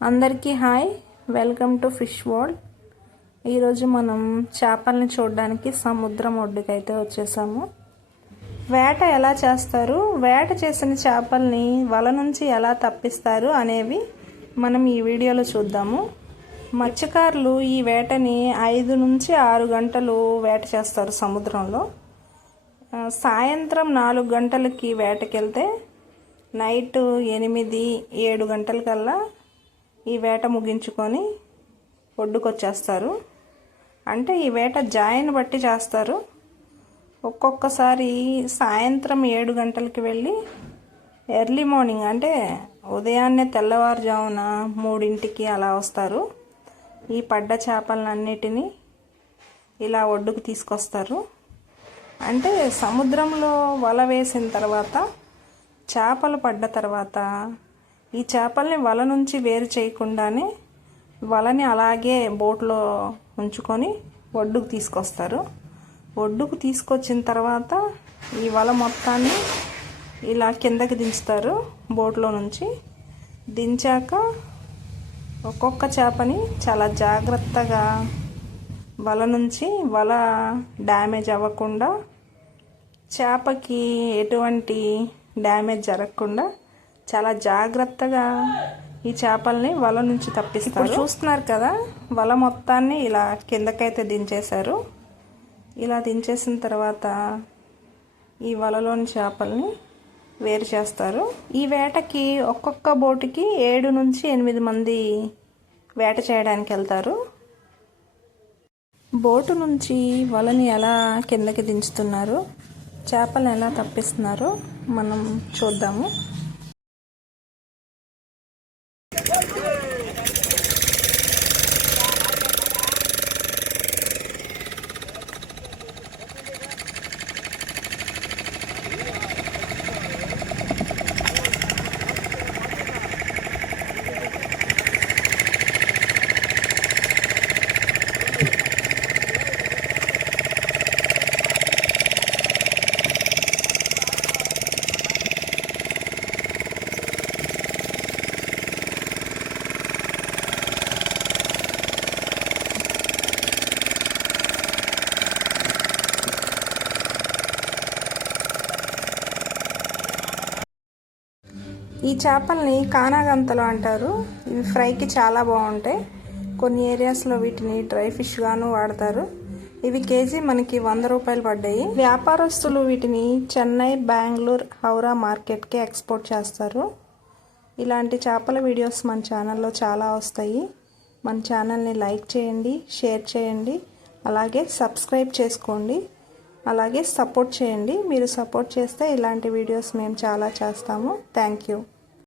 అందరికీ hi, welcome to fish world. ఈరోజు మనం చేపల్ని చూడడానికి సముద్రం ఒడ్డుకైతే వచ్చేసాము. వేట ఎలా చేస్తారు, వేట చేసిన చేపల్ని వల నుంచి ఎలా తప్పిస్తారు అనేవి మనం ఈ వీడియోలో చూద్దాము. మత్స్యకారులు ఈ వేటని 5 నుంచి 6 గంటలు వేట చేస్తారు సముద్రంలో. సాయంత్రం 4 గంటలకి వేటకెళ్తే నైట్ 8-7 గంటలకల్లా ఈ వేట ముగించుకొని ఒడ్డుకొచ్చేస్తారు. అంటే ఈ వేట జాయిన్ బట్టి చేస్తారు. ఒక్కొక్కసారి సాయంత్రం 7 గంటలకి వెళ్ళి ఎర్లీ మార్నింగ్ అంటే ఉదయాన్నే తెల్లవారుజామున 3ంటికి అలా వస్తారు. ఈ పడ్డ చేపలన్నిటినీ ఇలా ఒడ్డుకు తీసుకొస్తారు. అంటే సముద్రంలో వల వేసిన తర్వాత చేపలు పడ్డ తర్వాత ఈ చేపల్ని వల నుంచి వేరు చేయకుండానే వలని అలాగే బోట్లో ఉంచుకొని ఒడ్డుకు తీసుకొస్తారు. ఒడ్డుకు తీసుకొచ్చిన తర్వాత ఈ వల మొత్తాన్ని ఇలా కిందకి దించుతారు. బోట్లో నుంచి దించాక ఒక్కొక్క చేపని చాలా జాగ్రత్తగా వల నుంచి వల డ్యామేజ్ అవ్వకుండా, చేపకి ఎటువంటి డ్యామేజ్ జరగకుండా చాలా జాగ్రత్తగా ఈ చేపల్ని వల నుంచి తప్పిస్తారు. ఇప్పుడు చూస్తున్నారు కదా, వల మొత్తాన్ని ఇలా కిందకైతే దించేశారు. ఇలా దించేసిన తర్వాత ఈ వలలోని చేపల్ని వేరు చేస్తారు. ఈ వేటకి ఒక్కొక్క బోటుకి 7 నుంచి 8 మంది వేట చేయడానికి వెళ్తారు. బోటు నుంచి వలని ఎలా కిందకి దించుతున్నారు, చేపలను ఎలా తప్పిస్తున్నారో మనం చూద్దాము. ఈ చేపల్ని కానాగంతలు అంటారు. ఇవి ఫ్రైకి చాలా బాగుంటాయి. కొన్ని ఏరియాస్లో వీటిని డ్రై ఫిష్ గాను వాడతారు. ఇవి కేజీ మనకి 100 రూపాయలు పడ్డాయి. వ్యాపారస్తులు వీటిని చెన్నై, బెంగళూరు, హౌరా మార్కెట్కి ఎక్స్పోర్ట్ చేస్తారు. ఇలాంటి చేపల వీడియోస్ మన ఛానల్లో చాలా వస్తాయి. మన ఛానల్ని లైక్ చేయండి, షేర్ చేయండి, అలాగే సబ్స్క్రైబ్ చేసుకోండి, అలాగే సపోర్ట్ చేయండి. మీరు సపోర్ట్ చేస్తే ఇలాంటి వీడియోస్ మేము చాలా చేస్తాము. Thank you.